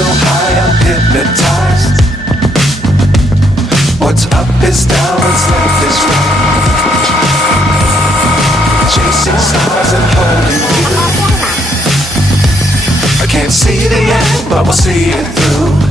so high I'm hypnotized. What's up is down, what's left is right. Chasing stars and holding you. I can't see the end, but we'll see it through.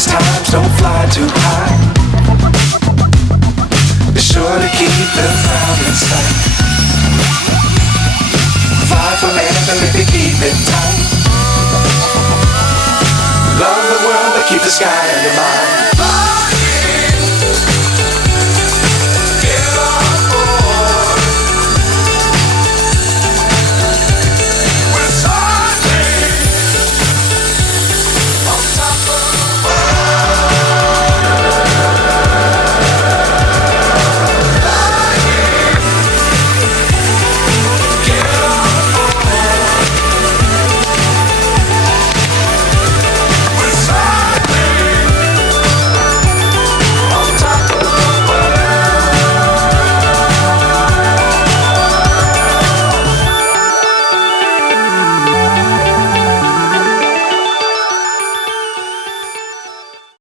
Times don't fly too high. Be sure to keep the ground in sight. Fly forever if you keep it tight. Love the world but keep the sky in your mind.